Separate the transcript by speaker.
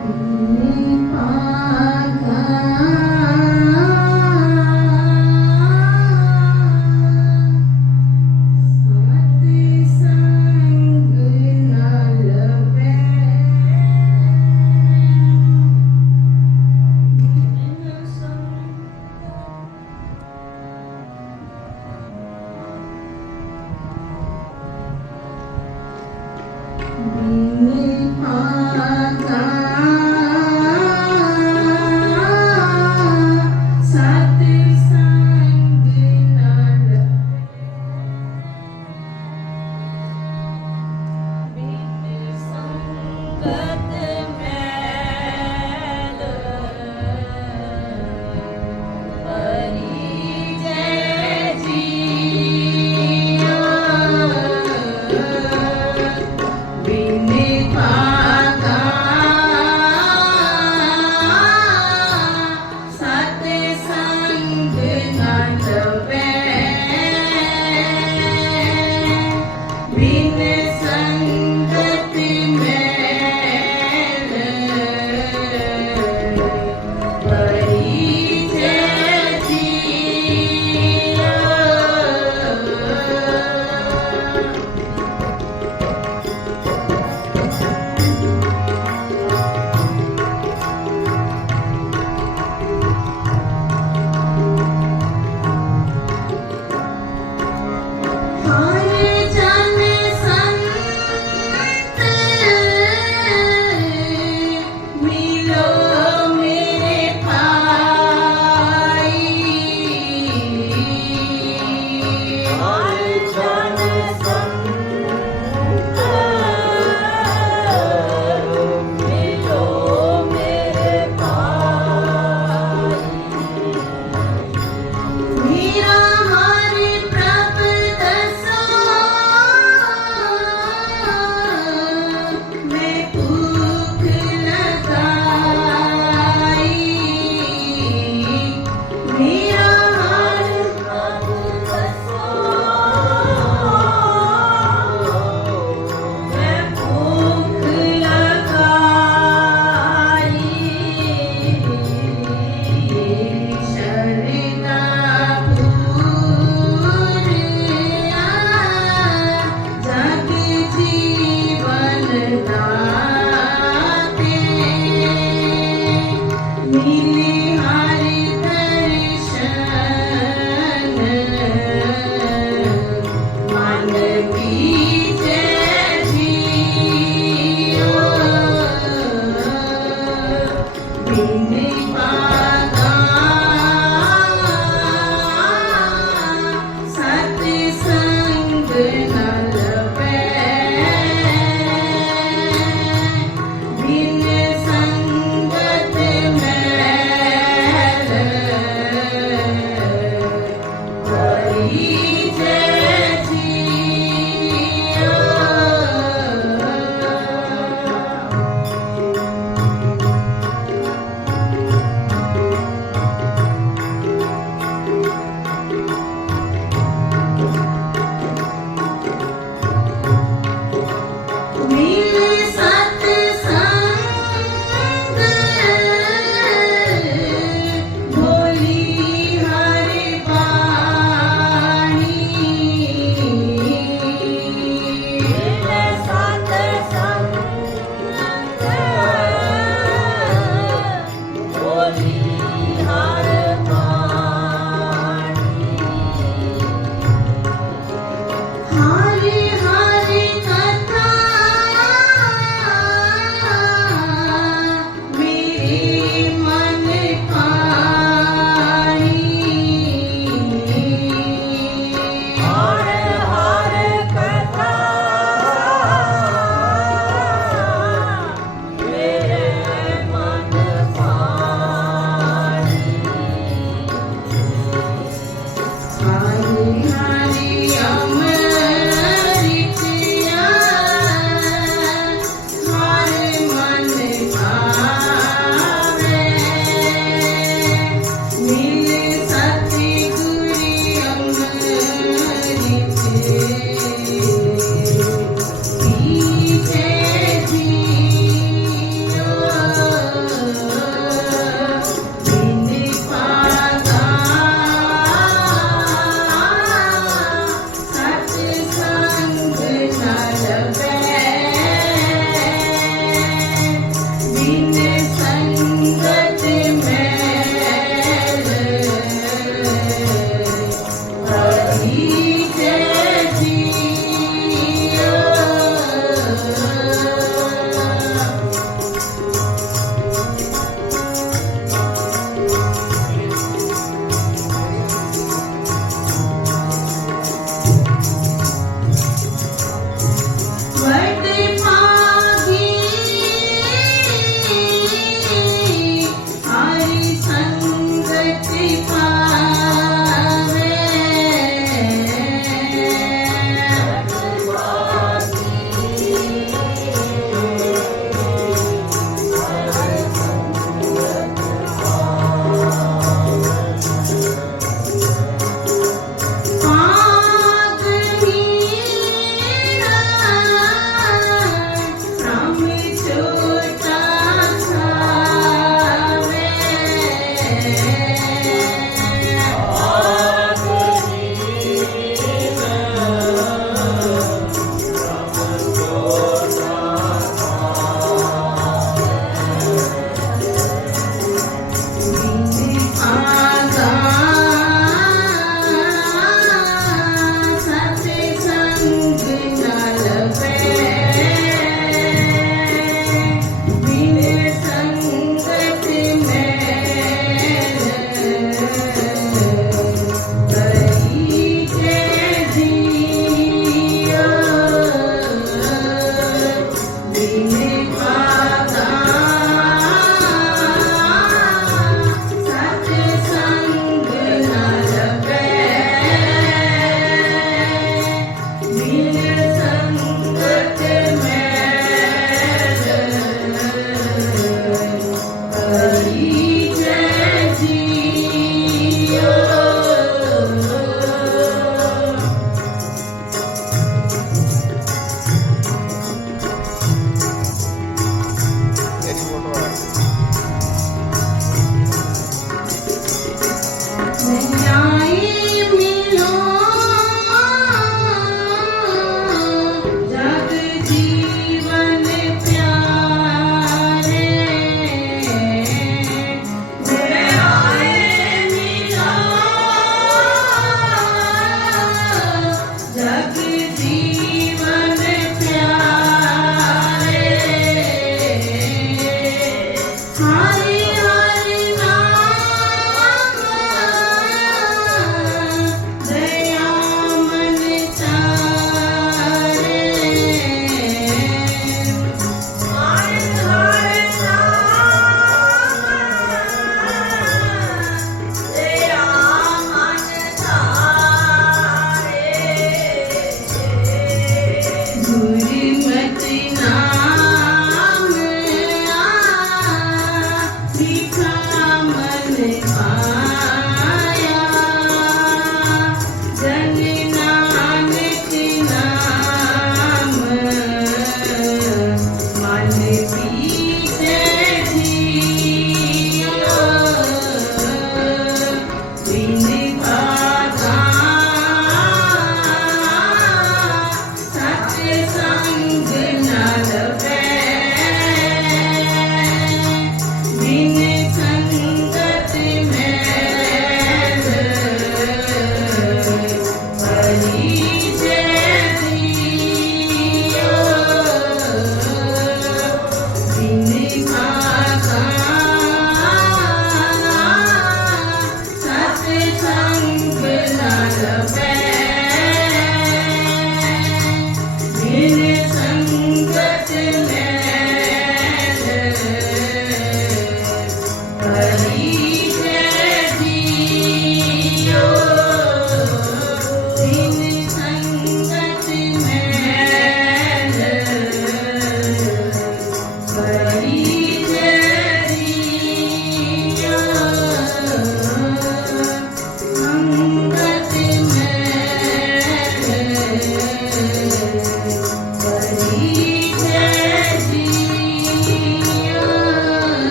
Speaker 1: Thank you.